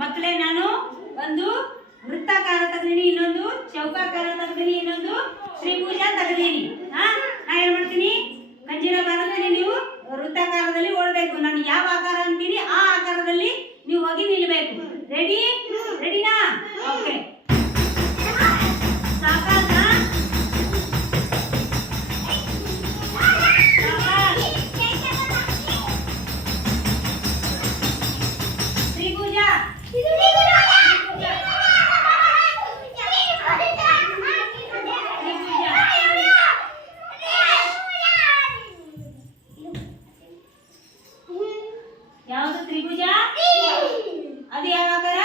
ಮಕ್ಕಳೇ ನಾನು ಒಂದು ವೃತ್ತಾಕಾರ ತೆಗೆದೀನಿ ಇನ್ನೊಂದು ಚೌಕಾಕಾರ ತೆಗೆದೀನಿ ಇನ್ನೊಂದು ತ್ರಿಭುಜ ತೆಗೆದೀನಿ. ibu jati. Adi yang akan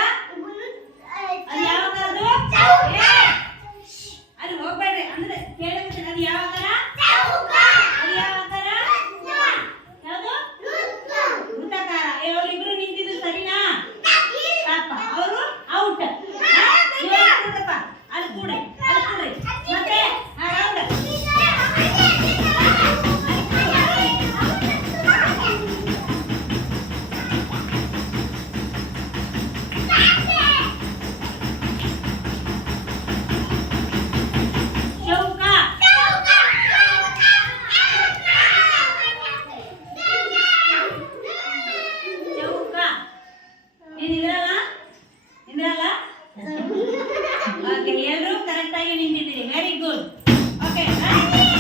very good. Okay.